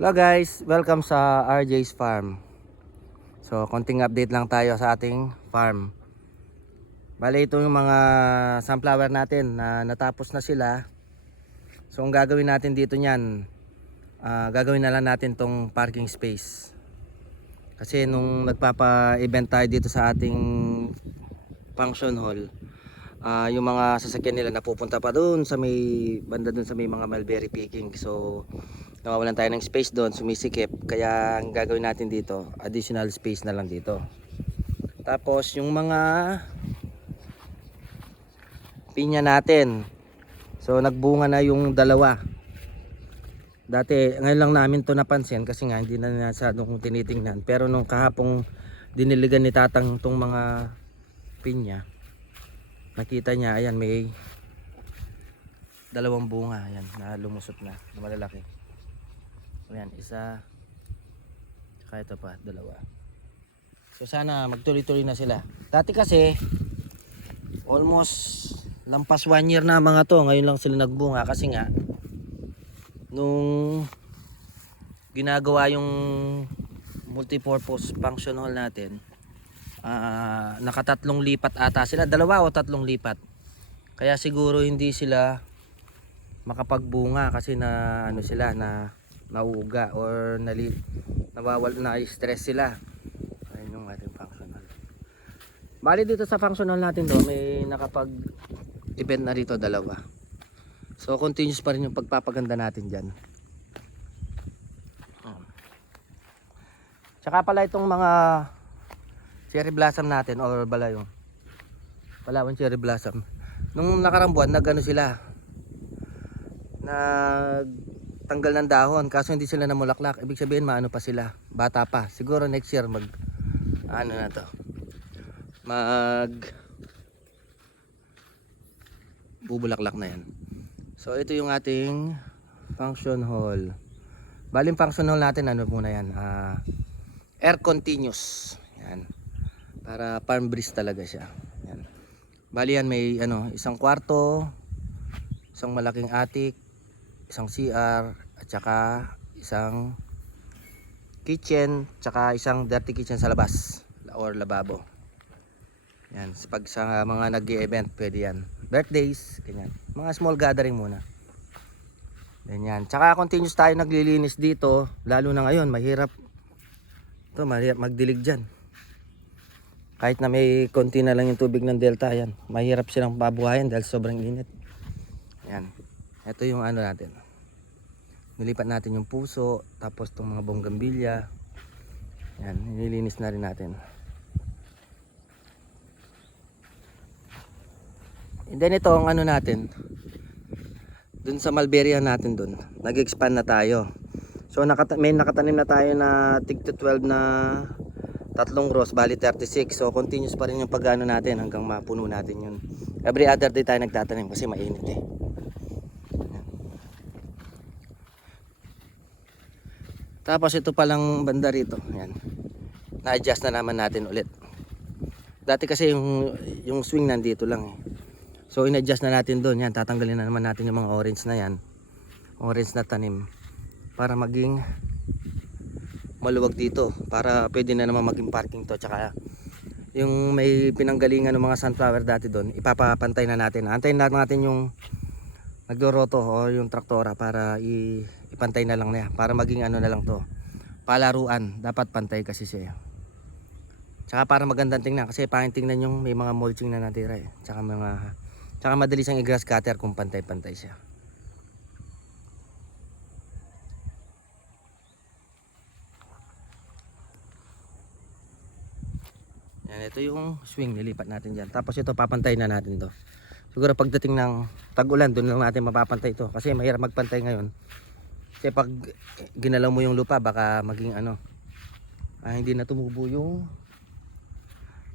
Hello guys, welcome sa RJ's Farm. So, konting update lang tayo sa ating farm. Bale, ito yung mga sunflower natin na natapos na sila. So, ang gagawin natin dito niyan, gagawin na lang natin tong parking space. Kasi nung nagpapa-event tayo dito sa ating function hall, yung mga sasakyan nila napupunta pa doon sa may banda doon sa may mga mulberry picking. So, nawawalan tayo ng space doon, sumisikip. Kaya ang gagawin natin dito, additional space na lang dito. Tapos yung mga pinya natin, so nagbunga na yung dalawa. Dati ngayon lang namin to napansin kasi nga hindi na masyadong tinitingnan. Pero nung kahapong diniligan ni tatang tong mga pinya, nakita niya, ayan, may dalawang bunga, ayan, na lumusot na malalaki. Ayan, isa, saka ito pa, dalawa. So sana magtuloy-tuloy na sila. Dati kasi almost lampas 1 year na mga to, ngayon lang sila nagbunga kasi nga nung ginagawa yung multipurpose function hall natin, nakatatlong lipat ata sila, dalawa o tatlong lipat. Kaya siguro hindi sila makapagbunga kasi na ano sila, na nauuga or nawawal na stress sila. Ayun yung ating functional. Bali dito sa functional natin do, may nakapag event na rito dalawa. So continuous pa rin yung pagpapaganda natin diyan. Tsaka pala itong mga cherry blossom natin or balayong Palawan cherry blossom. Nung nakarang buwan nagano sila, nagtanggal ng dahon kaso hindi sila namulaklak. Ibig sabihin maano pa sila, bata pa. Siguro next year mag ano na to, mag bubulaklak na yan. So ito yung ating function hall. Baling function hall natin ano muna yan, air continuous yan, para farm breeze talaga siya yan. Bali yan may ano, isang kwarto, isang malaking attic, isang CR, at saka isang kitchen, tsaka isang dirty kitchen sa labas or lababo. Yan, pag sa mga nag-e-event pwede yan. Birthdays, ganyan. Mga small gathering muna. Ganyan. Tsaka continuous tayo naglilinis dito, lalo na ngayon, mahirap. Ito, mahirap magdilig dyan. Kahit na may konti na lang yung tubig ng delta, yan. Mahirap silang pabuhayan dahil sobrang init. Yan. Ito yung ano natin. Nilipat natin yung puso, tapos itong mga bonggambilya. Yan, nililinis na rin natin. And then ito ang ano natin, dun sa mulberry natin dun, nag-expand na tayo. So may nakatanim na tayo na tig to 12 na tatlong rows, bali 36. So continuous pa rin yung pag-ano natin hanggang mapuno natin yun. Every other day tayo nagtatanim kasi mainit eh. Tapos ito palang banda rito, yan, na-adjust na naman natin ulit. Dati kasi yung swing nandito lang eh. So in-adjust na natin doon, yan, tatanggalin na naman natin yung mga orange na yan, orange na tanim, para maging maluwag dito, para pwede na naman maging parking to. Tsaka yung may pinanggalingan ng mga sunflower dati doon, ipapapantay na natin. Antayin natin yung nagdoroto o yung traktora para ipantay na lang niya, para maging ano na lang to, palaruan. Dapat pantay kasi siya. Tsaka para magandang tingnan, kasi pangit tingnan yung may mga mulching na natira eh. Tsaka madali siyang i-grass cutter kung pantay-pantay siya. Yan, ito yung swing, nilipat natin dyan. Tapos ito, papantay na natin to. Siguro pagdating ng tag-ulan, doon lang natin mapapantay ito. Kasi mahirap magpantay ngayon. Kasi pag ginalaw mo yung lupa, baka maging ano, hindi na tumubo yung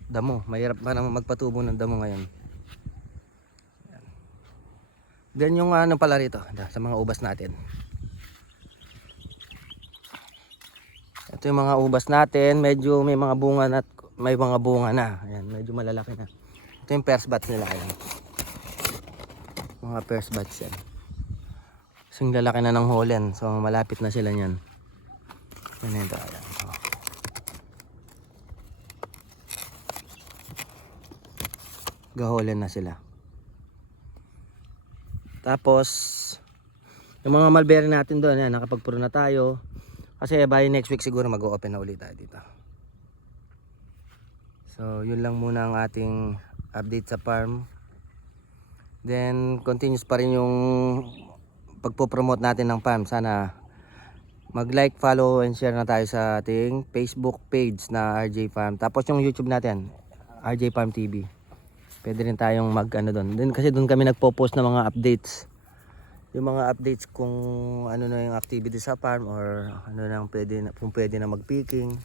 damo. Mahirap pa naman magpatubo ng damo ngayon. Yan yung ano pala rito, sa mga ubas natin. Ito yung mga ubas natin, medyo may mga bunga na. Ayan, medyo malalaki na. Ito yung first batch nila, ayan. Mga first batch yan. Kasing lalaki na ng Holland, so malapit na sila niyan. Ganito, ayan. Oh. Gaholan na sila. Tapos, yung mga mulberry natin doon, yan, nakapagpuro na tayo. Kasi by next week siguro mag-o-open na ulit tayo dito. So, yun lang muna ang ating update sa farm. Then, continuous pa rin yung pagpo-promote natin ng farm. Sana mag-like, follow, and share na tayo sa ating Facebook page na RJ Farm. Tapos yung YouTube natin, RJ Farm TV. Pwede rin tayong mag-ano doon. Then, kasi doon kami nagpo-post ng mga updates. Yung mga updates kung ano na yung activity sa farm or ano na pwede na, kung pwede na mag-picking.